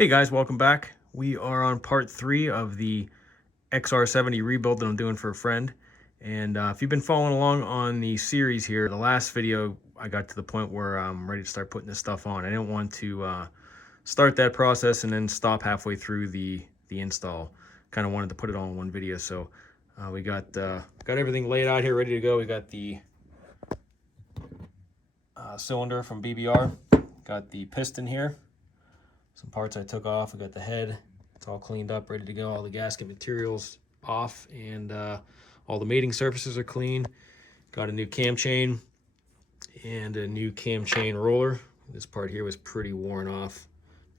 Hey guys, welcome back. We are on part 3 of the XR70 rebuild that I'm doing for a friend. And if you've been following along on the series here, the last video I got to the point where I'm ready to start putting this stuff on. I didn't want to start that process and then stop halfway through the install. Kind of wanted to put it all in one video. So we got everything laid out here, ready to go. We got the cylinder from BBR, got the piston here. Some parts I took off. I got the head. It's all cleaned up, ready to go. All the gasket materials off, and all the mating surfaces are clean. Got a new cam chain and a new cam chain roller. This part here was pretty worn off.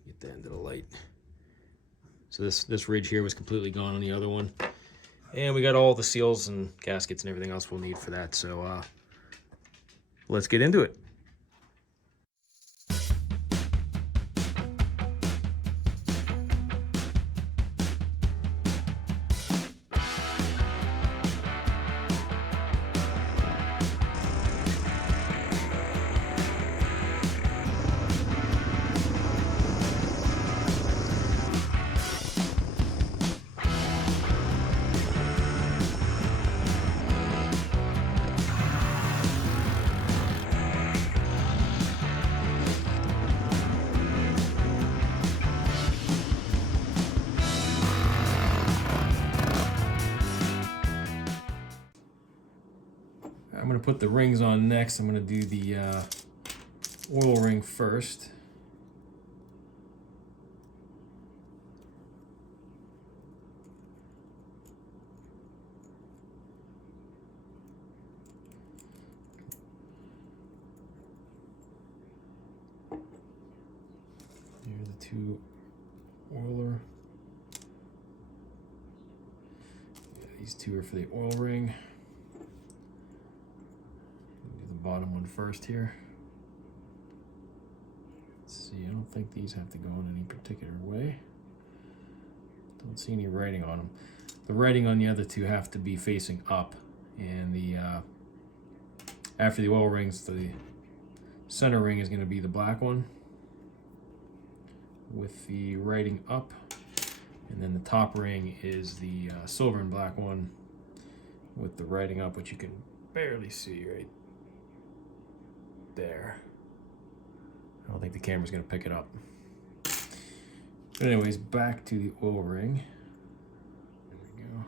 Get the end of the light. So this ridge here was completely gone on the other one. And we got all the seals and gaskets and everything else we'll need for that. So let's get into it. I'm going to put the rings on next. I'm going to do the oil ring first. Here are the two oiler. Yeah, these two are for the oil ring. Bottom one first here. Let's see, I don't think these have to go in any particular way. Don't see any writing on them. The writing on the other two have to be facing up, and the after the oil rings, the center ring is going to be the black one with the writing up, and then the top ring is the silver and black one with the writing up, which you can barely see right there. I don't think the camera's going to pick it up. But anyways, back to the oil ring. There we go.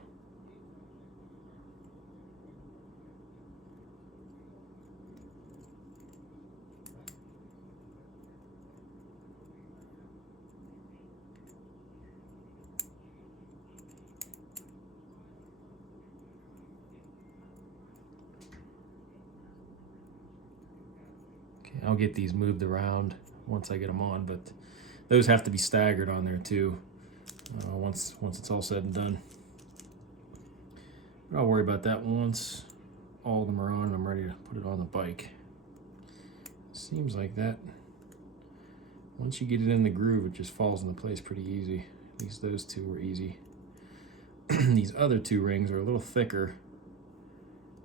I'll get these moved around once I get them on, but those have to be staggered on there too once it's all said and done. But I'll worry about that once all of them are on and I'm ready to put it on the bike. Seems like that. Once you get it in the groove, it just falls into place pretty easy. At least those two were easy. These other two rings are a little thicker,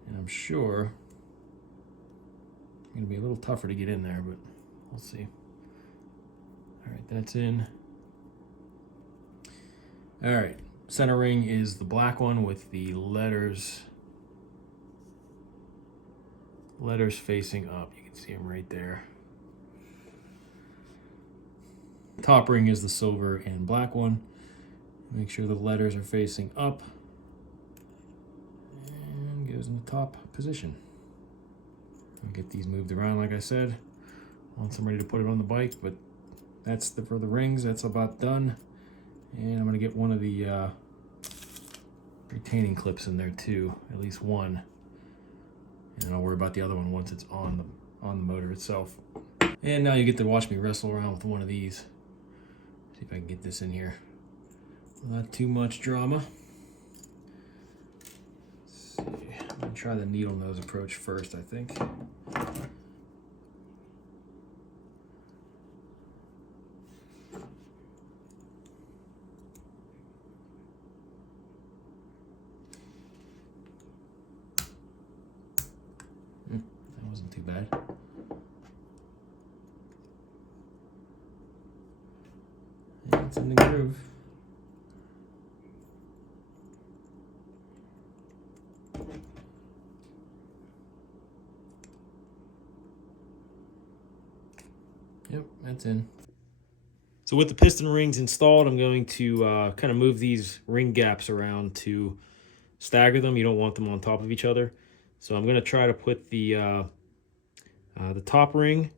and I'm sure going to be a little tougher to get in there, but we'll see. All right, that's in. All right, center ring is the black one with the letters facing up. You can see them right there. Top ring is the silver and black one. Make sure the letters are facing up and goes in the top position. I'll get these moved around, like I said, once I'm ready to put it on the bike. But that's for the rings. That's about done. And I'm going to get one of the retaining clips in there too, at least one. And I'll worry about the other one once it's on the motor itself. And now you get to watch me wrestle around with one of these. See if I can get this in here. Not too much drama. Let's see. I'm going to try the needle nose approach first, I think. That wasn't too bad. It's in the groove. Yep, that's in. So with the piston rings installed, I'm going to kind of move these ring gaps around to stagger them. You don't want them on top of each other. So I'm going to try to put the top ring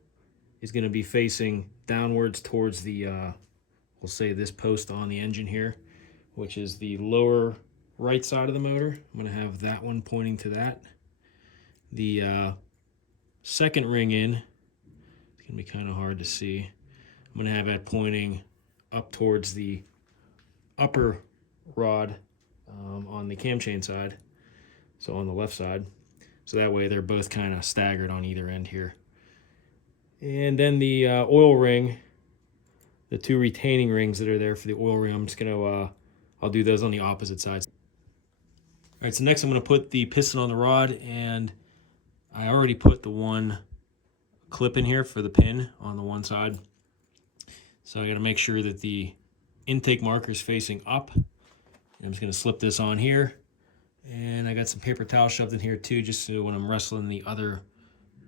is going to be facing downwards towards the, we'll say this post on the engine here, which is the lower right side of the motor. I'm going to have that one pointing to that. The second ring in, it's going to be kind of hard to see. I'm going to have that pointing up towards the upper rod on the cam chain side, so on the left side. So that way they're both kind of staggered on either end here. And then the oil ring, the two retaining rings that are there for the oil ring, I'm just going to, I'll do those on the opposite sides. All right, so next I'm going to put the piston on the rod, and I already put the one clip in here for the pin on the one side. So I got to make sure that the intake marker is facing up. I'm just going to slip this on here. And I got some paper towel shoved in here too, just so when I'm wrestling the other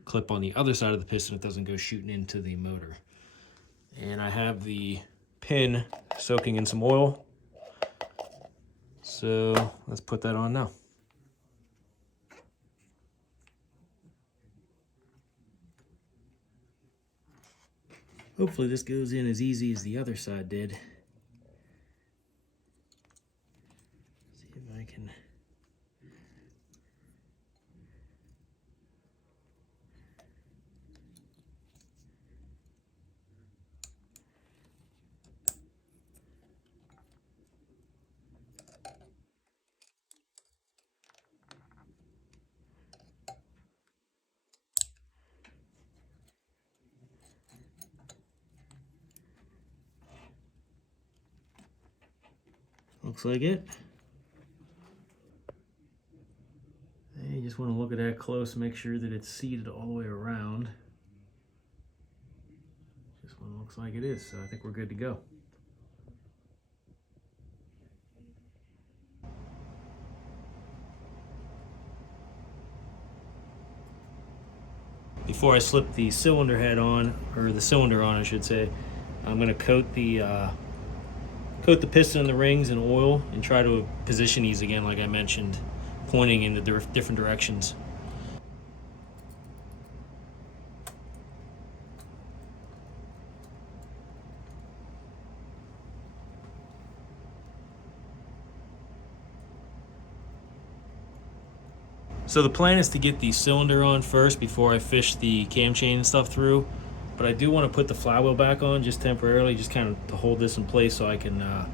clip on the other side of the piston, it doesn't go shooting into the motor. And I have the pin soaking in some oil. So let's put that on now. Hopefully this goes in as easy as the other side did. See if I can. Looks like it. And you just want to look at that close, make sure that it's seated all the way around. This one looks like it is, so I think we're good to go. Before I slip the cylinder head on, or the cylinder on I should say, I'm going to coat the piston and the rings in oil and try to position these again, like I mentioned, pointing in the different directions. So the plan is to get the cylinder on first before I fish the cam chain and stuff through. But I do want to put the flywheel back on just temporarily, just kind of to hold this in place so I can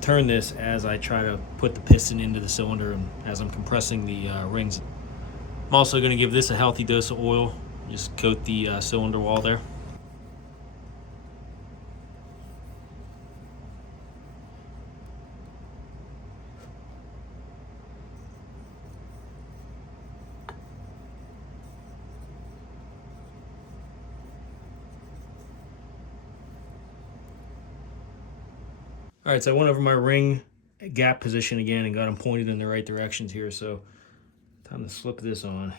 turn this as I try to put the piston into the cylinder and as I'm compressing the rings. I'm also going to give this a healthy dose of oil, just coat the cylinder wall there. All right, so I went over my ring gap position again and got them pointed in the right directions here, so time to slip this on.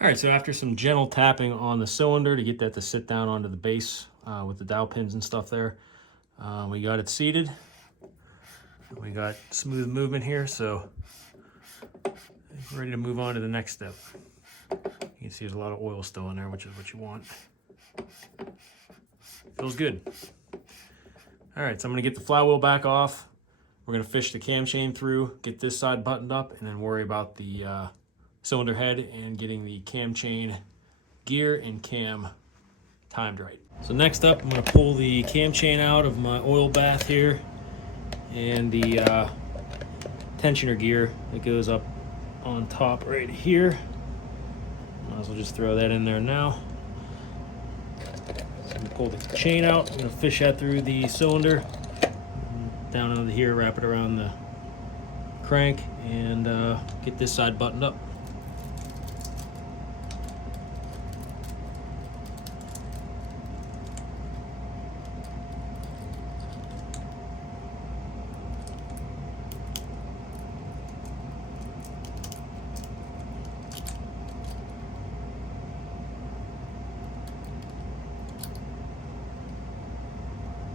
All right, so after some gentle tapping on the cylinder to get that to sit down onto the base with the dowel pins and stuff there, we got it seated. We got smooth movement here, so ready to move on to the next step. You can see there's a lot of oil still in there, which is what you want. Feels good. All right, so I'm gonna get the flywheel back off. We're gonna fish the cam chain through, get this side buttoned up, and then worry about the cylinder head and getting the cam chain gear and cam timed right. So next up, I'm gonna pull the cam chain out of my oil bath here and the tensioner gear that goes up on top right here. Might as well just throw that in there now. So I'm gonna pull the chain out. I'm gonna fish that through the cylinder, down under here, wrap it around the crank, and get this side buttoned up.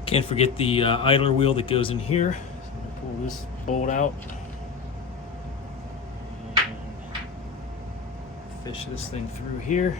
Can't forget the idler wheel that goes in here. So I'm gonna pull this bolt out and fish this thing through here.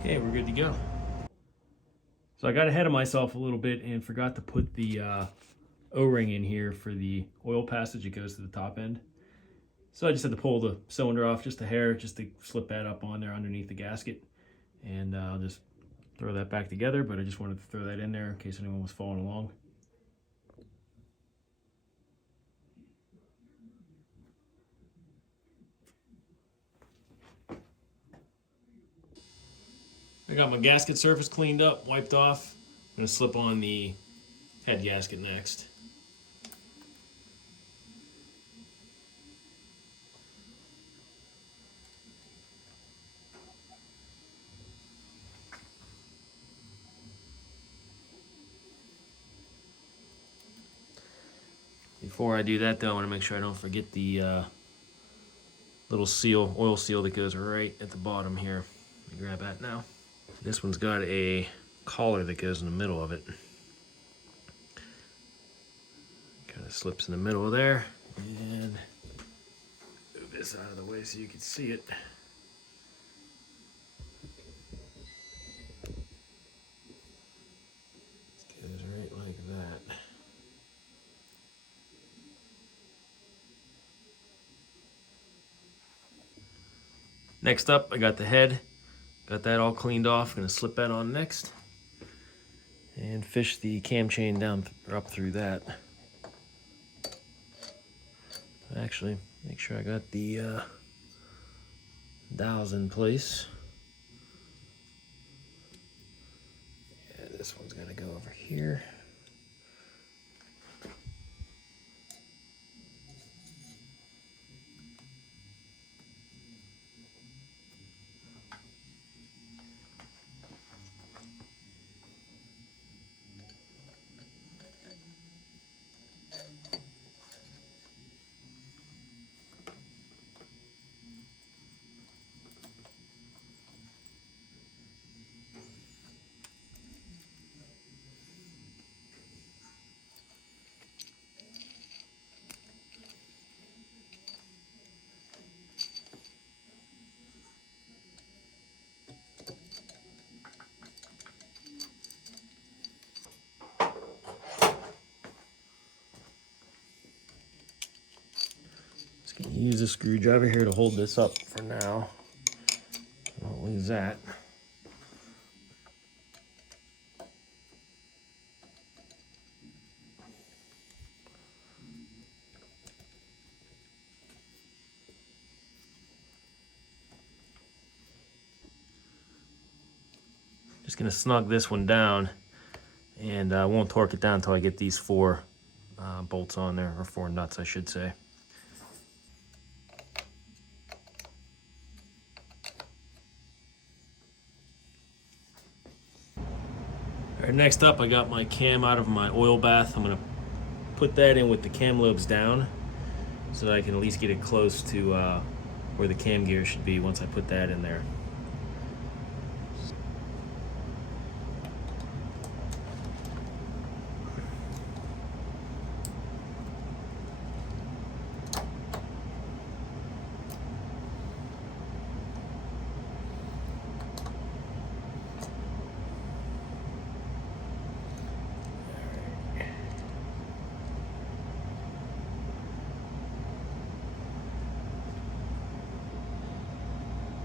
Okay, we're good to go. So I got ahead of myself a little bit and forgot to put the O-ring in here for the oil passage that goes to the top end. So I just had to pull the cylinder off just a hair, just to slip that up on there underneath the gasket. And I'll just throw that back together, but I just wanted to throw that in there in case anyone was following along. I got my gasket surface cleaned up, wiped off. I'm gonna slip on the head gasket next. Before I do that though, I wanna make sure I don't forget the little seal, oil seal that goes right at the bottom here. Let me grab that now. This one's got a collar that goes in the middle of it. Kind of slips in the middle of there. And move this out of the way so you can see it. Goes right like that. Next up, I got the head. Got that all cleaned off. Gonna slip that on next. And fish the cam chain down up through that. Actually, make sure I got the dowels in place. Yeah, this one's gonna go over here. Use a screwdriver here to hold this up for now. Don't lose that. Just gonna snug this one down, and I won't torque it down until I get these four bolts on there, or four nuts I should say. Right, next up, I got my cam out of my oil bath. I'm gonna put that in with the cam lobes down so that I can at least get it close to where the cam gear should be once I put that in there.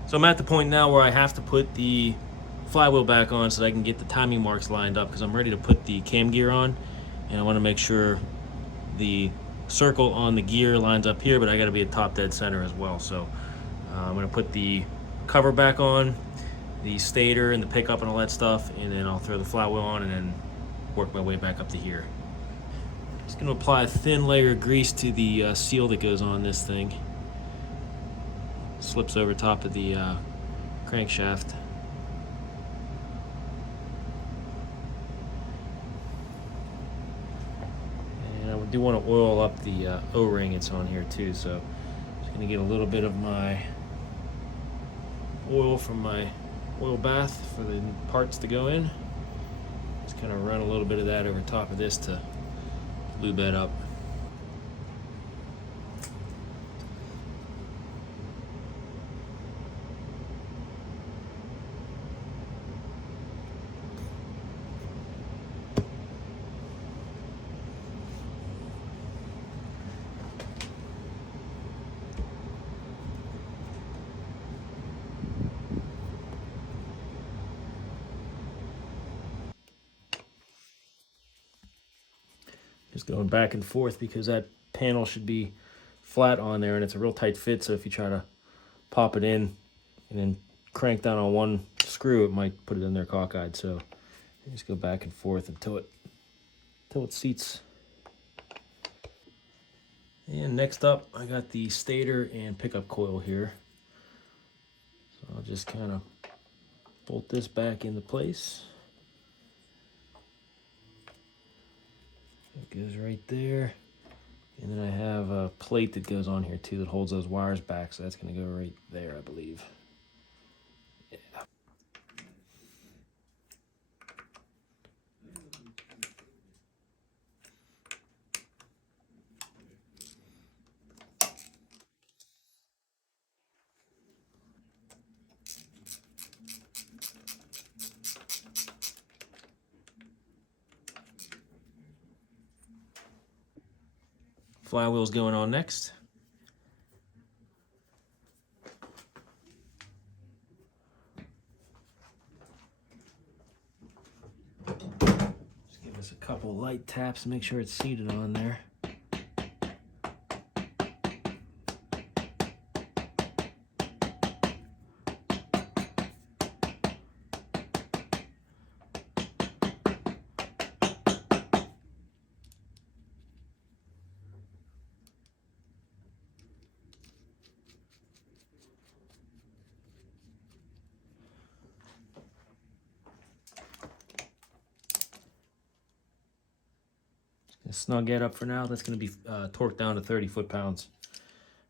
So I'm at the point now where I have to put the flywheel back on so that I can get the timing marks lined up, because I'm ready to put the cam gear on, and I want to make sure the circle on the gear lines up here, but I got to be at top dead center as well. So I'm going to put the cover back on, the stator and the pickup and all that stuff, and then I'll throw the flywheel on and then work my way back up to here. Just going to apply a thin layer of grease to the seal that goes on this thing. Slips over top of the crankshaft. And I do want to oil up the O-ring it's on here too, so just going to get a little bit of my oil from my oil bath for the parts to go in. Just kind of run a little bit of that over top of this to lube that up. Just going back and forth because that panel should be flat on there and it's a real tight fit, so if you try to pop it in and then crank down on one screw, it might put it in there cockeyed. So just go back and forth until it seats. And next up, I got the stator and pickup coil here. So I'll just kind of bolt this back into place. It goes right there. And then I have a plate that goes on here too that holds those wires back, so that's going to go right there, I believe. Yeah. Flywheel's going on next. Just give us a couple light taps, make sure it's seated on there. Snug that up for now. That's going to be torqued down to 30 foot-pounds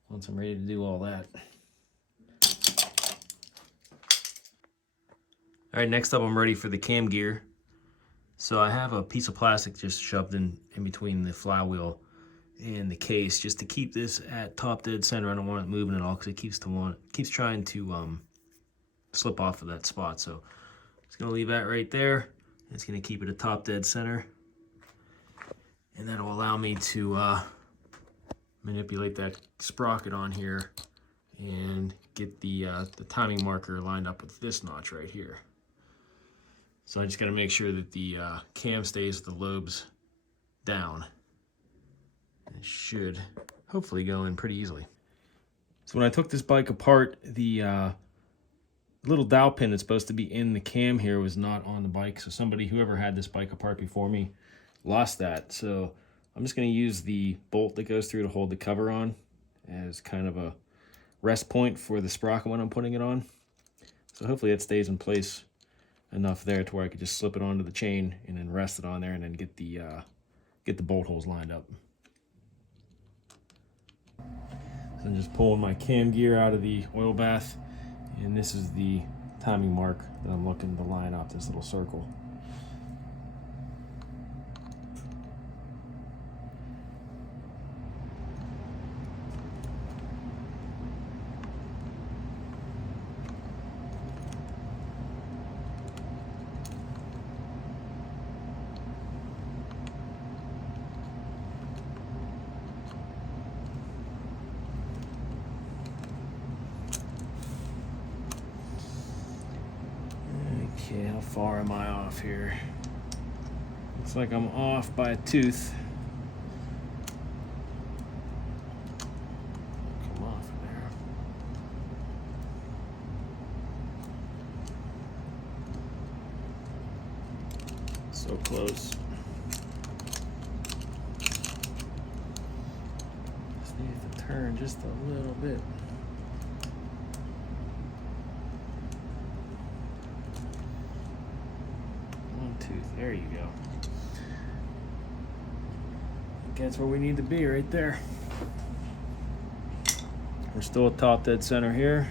once I'm ready to do all that. All right, next up I'm ready for the cam gear. So I have a piece of plastic just shoved in between the flywheel and the case just to keep this at top dead center. I don't want it moving at all because it keeps trying to slip off of that spot. So it's going to leave that right there. It's going to keep it at top dead center. And that'll allow me to manipulate that sprocket on here and get the timing marker lined up with this notch right here. So I just got to make sure that the cam stays with the lobes down. It should hopefully go in pretty easily. So when I took this bike apart, the little dowel pin that's supposed to be in the cam here was not on the bike. So whoever had this bike apart before me, lost that. So I'm just going to use the bolt that goes through to hold the cover on as kind of a rest point for the sprocket when I'm putting it on. So hopefully it stays in place enough there to where I could just slip it onto the chain and then rest it on there and then get the bolt holes lined up. So I'm just pulling my cam gear out of the oil bath, and this is the timing mark that I'm looking to line up, this little circle. Okay, how far am I off here? Looks like I'm off by a tooth. Come off of there. So close. Just need to turn just a little bit. Tooth. There you go. That's where we need to be, right there. We're still at top dead center here.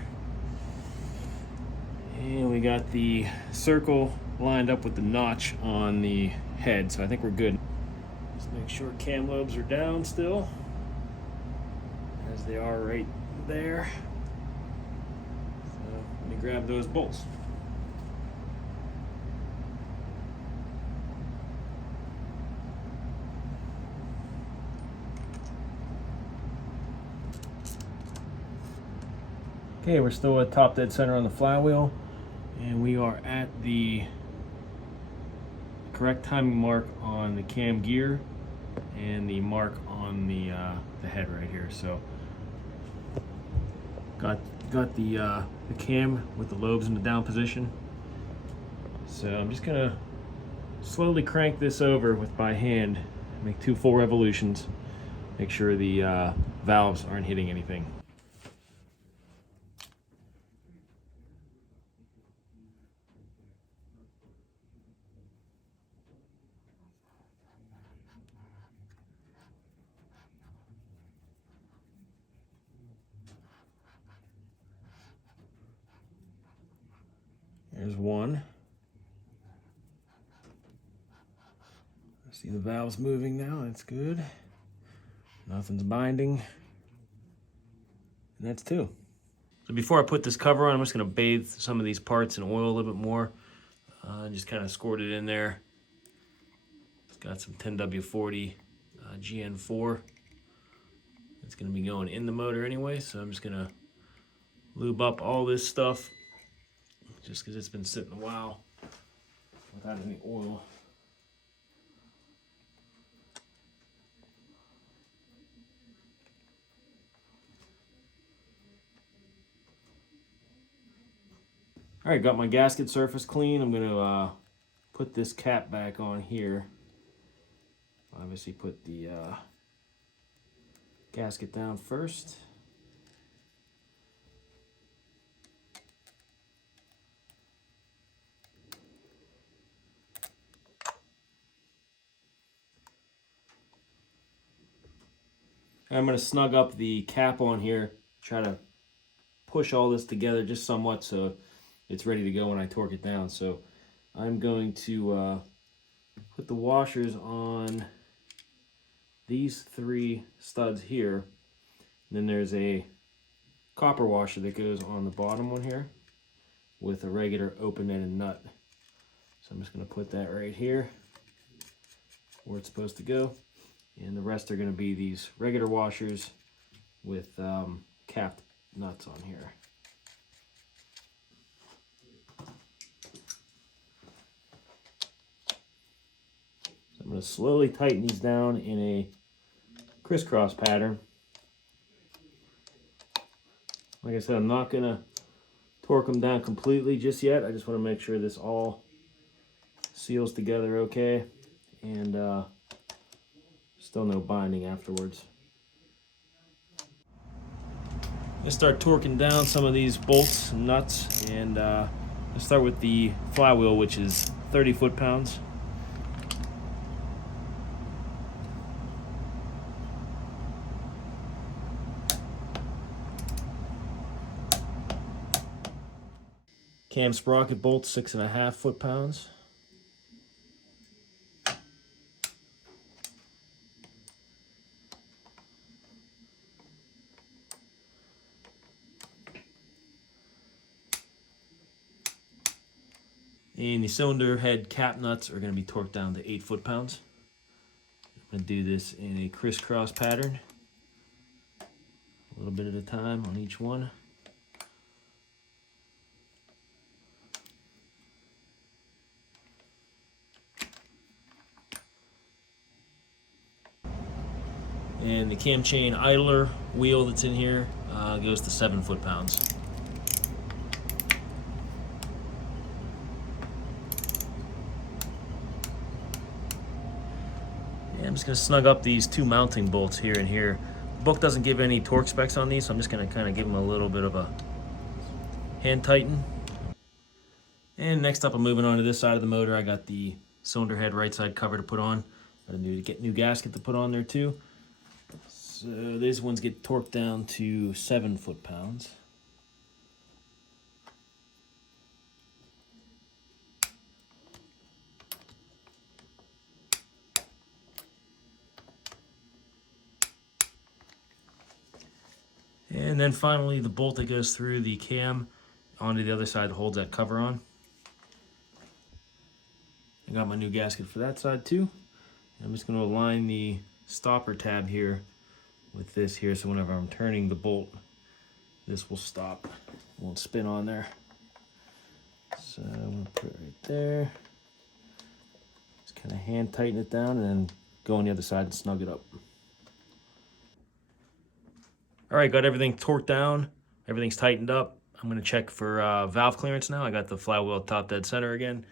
And we got the circle lined up with the notch on the head, so I think we're good. Just make sure cam lobes are down still, as they are right there. So let me grab those bolts. Okay, we're still at top dead center on the flywheel, and we are at the correct timing mark on the cam gear and the mark on the head right here. So got the cam with the lobes in the down position. So I'm just gonna slowly crank this over with my hand, make 2 full revolutions, make sure the valves aren't hitting anything. There's one. I see the valves moving now, that's good. Nothing's binding. And that's 2. So before I put this cover on, I'm just gonna bathe some of these parts in oil a little bit more. Just kind of squirt it in there. It's got some 10W40 GN4. It's gonna be going in the motor anyway, so I'm just gonna lube up all this stuff, just because it's been sitting a while without any oil. All right, got my gasket surface clean. I'm gonna put this cap back on here. Obviously put the gasket down first. I'm going to snug up the cap on here, try to push all this together just somewhat so it's ready to go when I torque it down. So I'm going to put the washers on these 3 studs here. And then there's a copper washer that goes on the bottom one here with a regular open-ended nut. So I'm just going to put that right here where it's supposed to go. And the rest are going to be these regular washers with capped nuts on here. So I'm going to slowly tighten these down in a crisscross pattern. Like I said, I'm not going to torque them down completely just yet. I just want to make sure this all seals together okay, and still no binding afterwards. Let's start torquing down some of these bolts and nuts, and Let's start with the flywheel, which is 30 foot-pounds. Cam sprocket bolt, 6.5 foot-pounds. And the cylinder head cap nuts are going to be torqued down to 8 foot-pounds. I'm going to do this in a crisscross pattern, a little bit at a time on each one. And the cam chain idler wheel that's in here goes to 7 foot-pounds. And I'm just going to snug up these 2 mounting bolts here and here. The book doesn't give any torque specs on these, so I'm just going to kind of give them a little bit of a hand tighten. And next up, I'm moving on to this side of the motor. I got the cylinder head right side cover to put on. Got a new gasket to put on there too. So these ones get torqued down to 7 foot-pounds. And then finally, the bolt that goes through the cam onto the other side holds that cover on. I got my new gasket for that side too. I'm just going to align the stopper tab here with this here, so whenever I'm turning the bolt, this will stop. It won't spin on there. So I'm going to put it right there. Just kind of hand tighten it down and then go on the other side and snug it up. All right, got everything torqued down. Everything's tightened up. I'm going to check for valve clearance now. I got the flywheel top dead center again.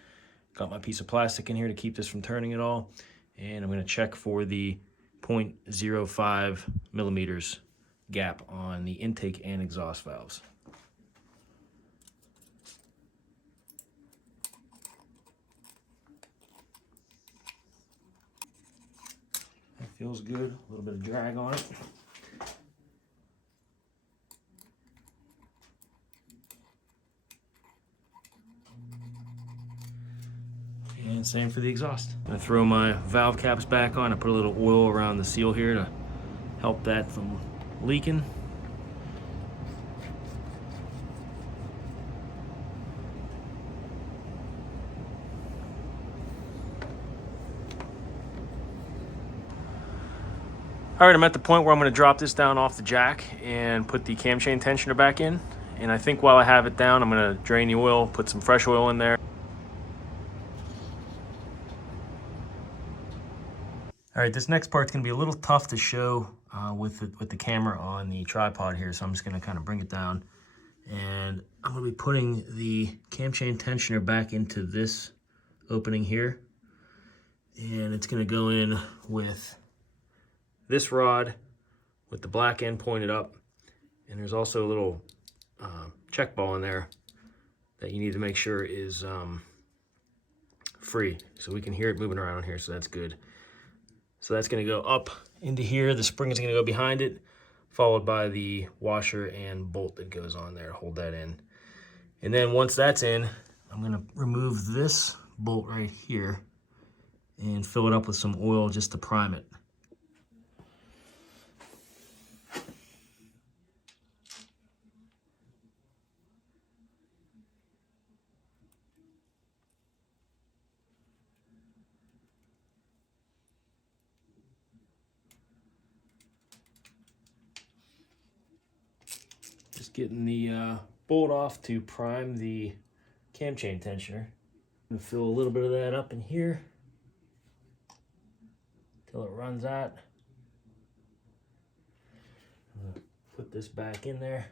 Got my piece of plastic in here to keep this from turning at all. And I'm going to check for the 0.05 millimeters gap on the intake and exhaust valves. That feels good. A little bit of drag on it. And same for the exhaust. I'm gonna throw my valve caps back on. I put a little oil around the seal here to help that from leaking. All right, I'm at the point where I'm gonna drop this down off the jack and put the cam chain tensioner back in. And I think while I have it down, I'm gonna drain the oil, put some fresh oil in there. All right, this next part's gonna be a little tough to show with the camera on the tripod here, so I'm just gonna kind of bring it down. And I'm gonna be putting the cam chain tensioner back into this opening here. And it's gonna go in with this rod with the black end pointed up. And there's also a little check ball in there that you need to make sure is free. So we can hear it moving around here, so that's good. So that's gonna go up into here. The spring is gonna go behind it, followed by the washer and bolt that goes on there, hold that in. And then once that's in, I'm gonna remove this bolt right here and fill it up with some oil just to prime it. Just getting the bolt off to prime the cam chain tensioner. I'm gonna fill a little bit of that up in here till it runs out. I'm gonna put this back in there.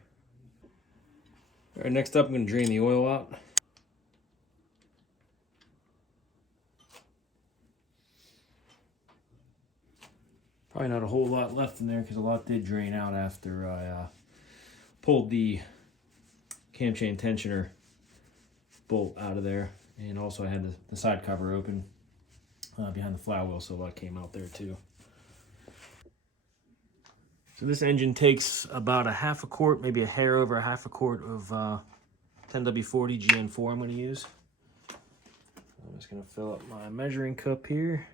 All right, next up I'm gonna drain the oil out. Probably not a whole lot left in there because a lot did drain out after I pulled the cam chain tensioner bolt out of there. And also I had the side cover open behind the flywheel, so that came out there too. So this engine takes about a half a quart, maybe a hair over a half a quart of 10W40 GN4 I'm going to use. I'm just going to fill up my measuring cup here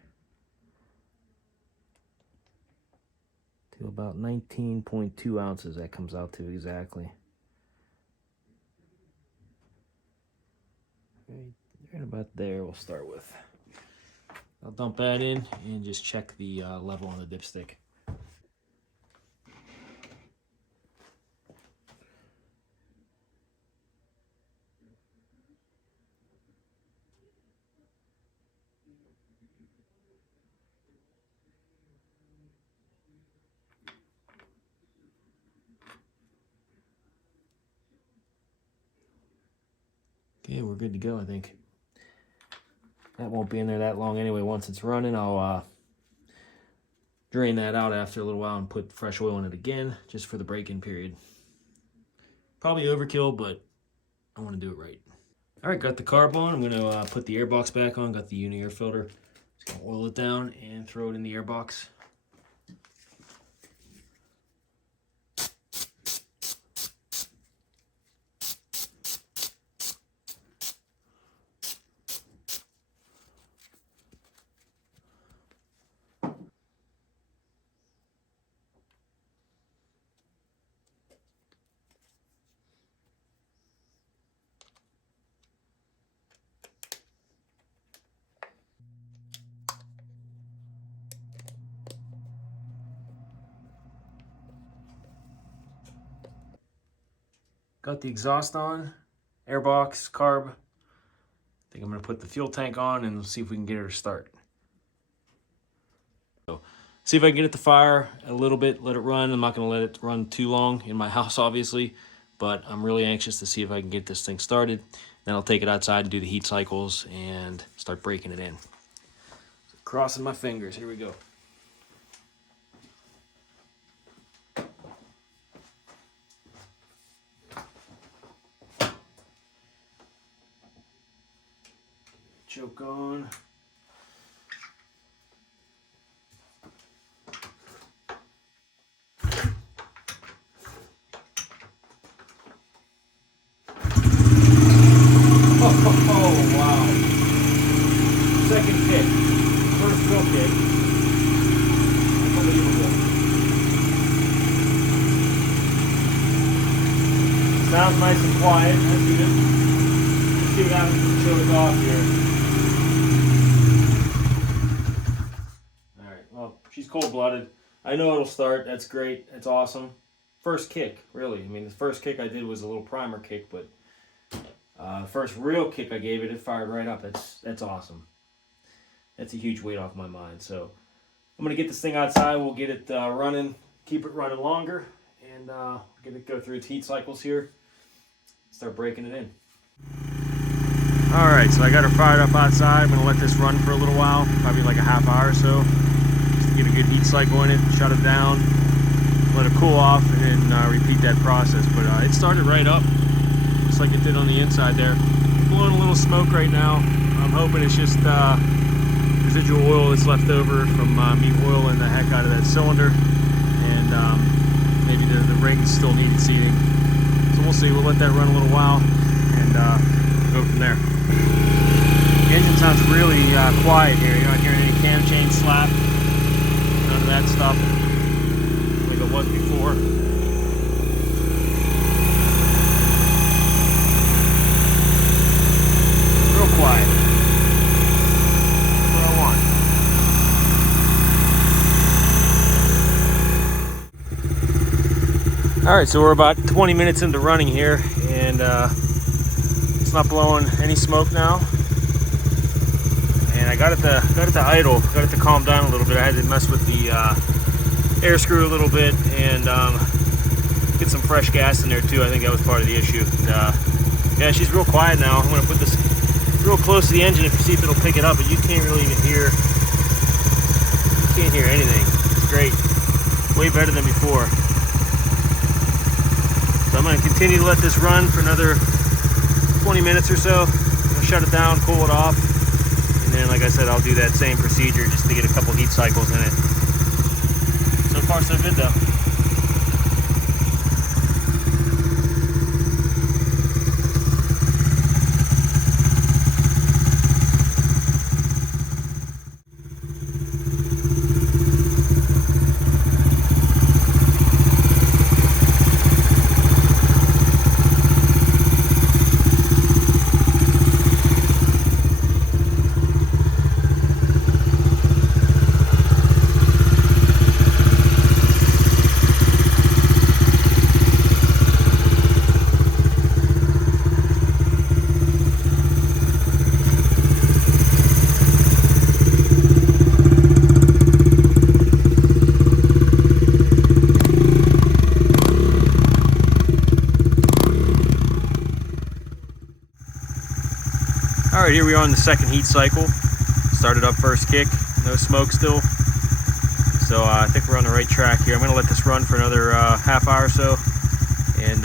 to about 19.2 ounces. That comes out to exactly. Right about there we'll start with. I'll dump that in and just check the level on the dipstick. Okay, we're good to go, I think. That won't be in there that long anyway. Once it's running, I'll drain that out after a little while and put fresh oil in it again, just for the break-in period. Probably overkill, but I want to do it right. All right, got the carb on. I'm going to put the air box back on. Got the uni air filter. Just going to oil it down and throw it in the air box. Got the exhaust on, airbox, carb. I think I'm going to put the fuel tank on and see if we can get her to start. So, see if I can get it to fire a little bit, let it run. I'm not going to let it run too long in my house, obviously, but I'm really anxious to see if I can get this thing started. Then I'll take it outside and do the heat cycles and start breaking it in. So, crossing my fingers, here we go. Choke on. Oh, wow. Second kick. First real kick. Unbelievable. Sounds nice and quiet. That's good. Let's see what happens when we choke off here. She's cold-blooded. I know it'll start. That's great. That's awesome. First kick, really. I mean, the first kick I did was a little primer kick, but first real kick I gave it, it fired right up. That's awesome. That's a huge weight off my mind. So I'm going to get this thing outside. We'll get it running, keep it running longer, and get it go through its heat cycles here. Start breaking it in. All right, so I got her fired up outside. I'm going to let this run for a little while, probably like a half hour or so. Get a good heat cycle in it, shut it down, let it cool off, and then repeat that process. But it started right up, just like it did on the inside there. Blowing a little smoke right now. I'm hoping it's just residual oil that's left over from me oiling the heck out of that cylinder, and maybe the rings still needed seating. So we'll see. We'll let that run a little while and go from there. The engine sounds really quiet here. You're not hearing any cam chain slap. That stuff like it was before. Real quiet. That's what I want. Alright, so we're about 20 minutes into running here, and it's not blowing any smoke now. And I got it to idle, got it to calm down a little bit. I had to mess with the air screw a little bit and get some fresh gas in there too. I think that was part of the issue. And, yeah, she's real quiet now. I'm going to put this real close to the engine to see if it'll pick it up, but you can't really even hear. You can't hear anything. It's great. Way better than before. So I'm going to continue to let this run for another 20 minutes or so. shut it down, cool it off, and then like I said, I'll do that same procedure just to get a couple heat cycles in it. So far so good though. All right, here we are on the second heat cycle. Started up first kick, no smoke still. So I think we're on the right track here. I'm gonna let this run for another half hour or so. And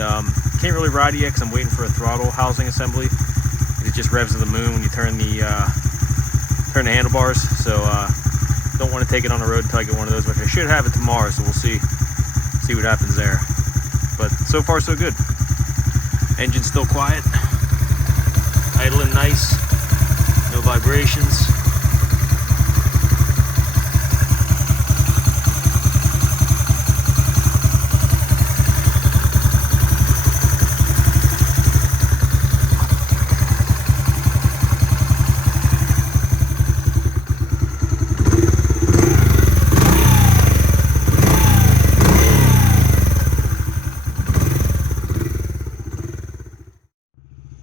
can't really ride it yet because I'm waiting for a throttle housing assembly. It just revs to the moon when you turn the handlebars. So don't want to take it on the road until I get one of those, but I should have it tomorrow, so we'll see what happens there. But so far so good. Engine's still quiet. Idling nice, no vibrations.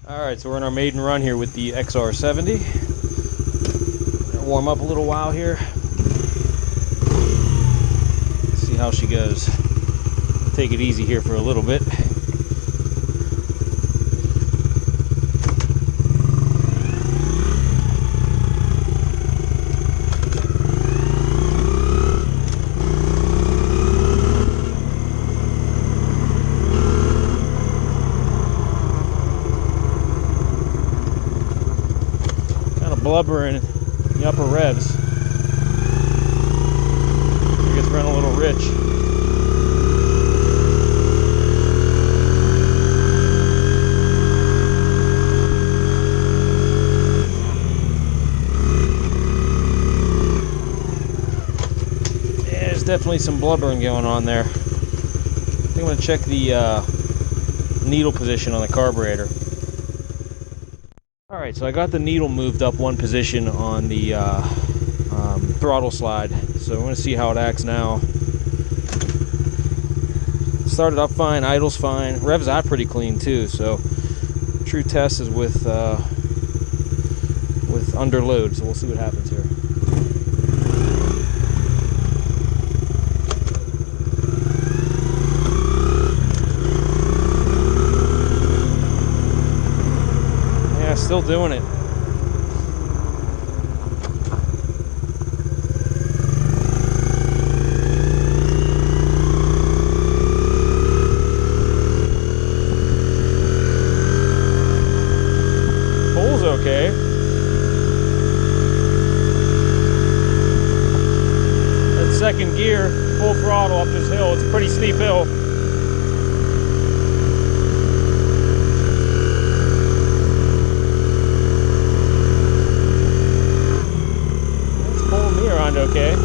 Alright, so we're in our maiden run here with the XR70. Gonna warm up a little while here. See how she goes. Take it easy here for a little bit. Blubber in the upper revs. I guess running a little rich. Yeah, there's definitely some blubbering going on there. I think I'm going to check the needle position on the carburetor. Alright, so I got the needle moved up one position on the throttle slide, so I'm going to see how it acts now. Started up fine, idle's fine, revs out pretty clean too, so true test is with under load, so we'll see what happens here. Still doing it. Pull's okay. That second gear, full throttle up this hill. It's a pretty steep hill. Okay.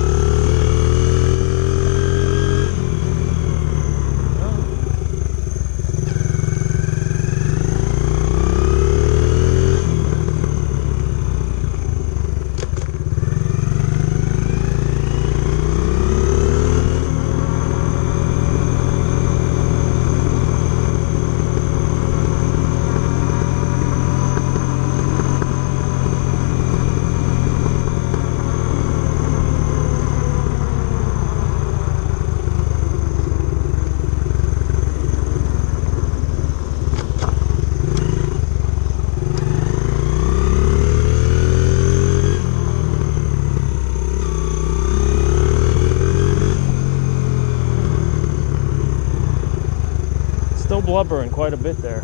Still blubbering quite a bit there.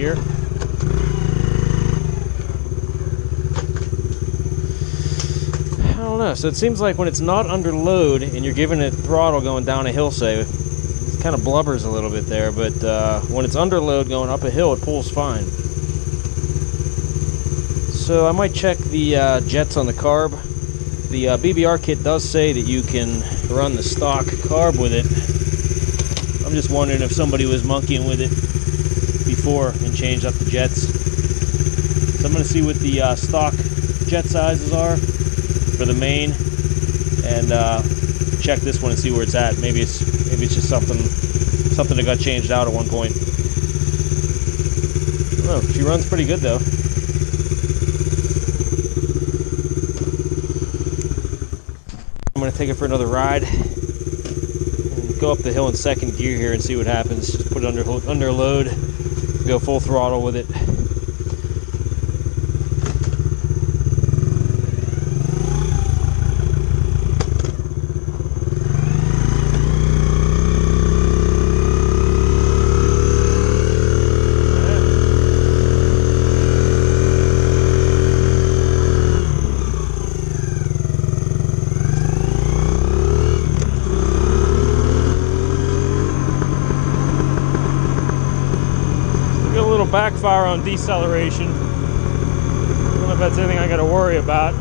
gear. I don't know. So it seems like when it's not under load and you're giving it throttle going down a hill, say, it kind of blubbers a little bit there. But when it's under load going up a hill, it pulls fine. So I might check the jets on the carb. The BBR kit does say that you can run the stock carb with it. I'm just wondering if somebody was monkeying with it before and changed up the jets. So I'm going to see what the stock jet sizes are for the main, and check this one and see where it's at. Maybe it's just something that got changed out at one point. I don't know. She runs pretty good though. I'm going to take it for another ride and go up the hill in second gear here and see what happens. Just put it under load, go full throttle with it. Backfire on deceleration. I don't know if that's anything I got to worry about.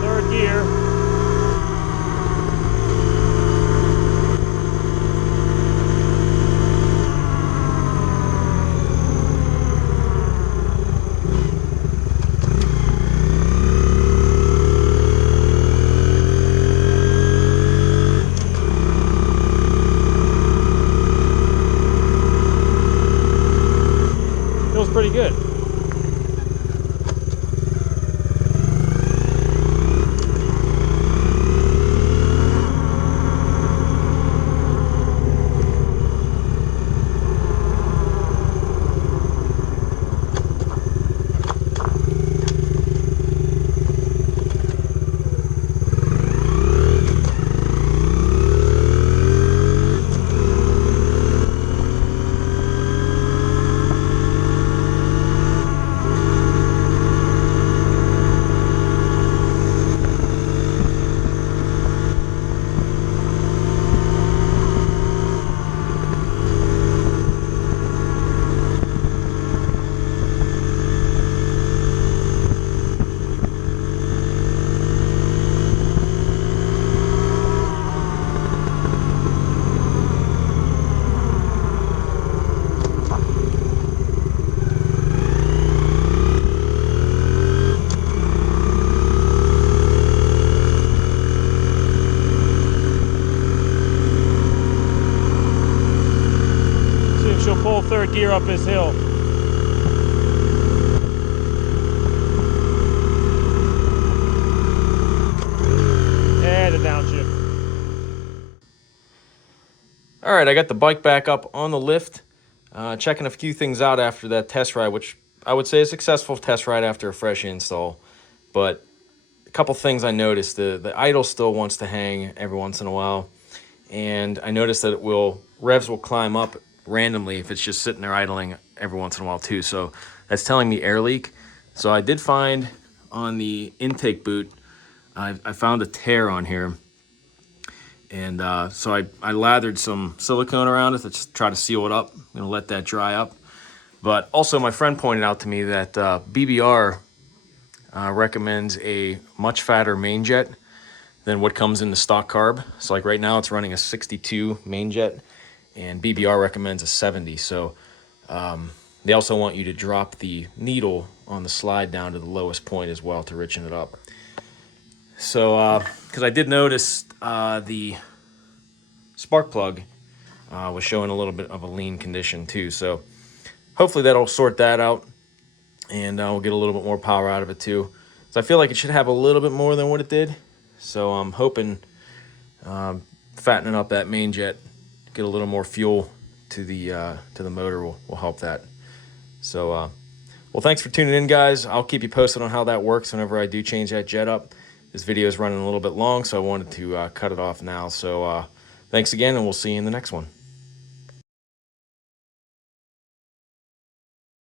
Third gear. Feels pretty good. She'll pull third gear up this hill. And a downshift. All right, I got the bike back up on the lift. Checking a few things out after that test ride, which I would say a successful test ride after a fresh install. But a couple things I noticed. The idle still wants to hang every once in a while. And I noticed that revs will climb up randomly if it's just sitting there idling every once in a while too. So that's telling me air leak. So I did find on the intake boot, I found a tear on here. And so I lathered some silicone around it to just try to seal it up. I'm gonna let that dry up. But also my friend pointed out to me that BBR recommends a much fatter main jet than what comes in the stock carb. So like right now it's running a 62 main jet and BBR recommends a 70. So they also want you to drop the needle on the slide down to the lowest point as well to richen it up. So, because I did notice the spark plug was showing a little bit of a lean condition too. So hopefully that'll sort that out, and we'll get a little bit more power out of it too. So I feel like it should have a little bit more than what it did. So I'm hoping fattening up that main jet, get a little more fuel to the motor will help that. So well, thanks for tuning in, guys. I'll keep you posted on how that works whenever I do change that jet up. This video is running a little bit long, so I wanted to cut it off now. So thanks again, and we'll see you in the next one.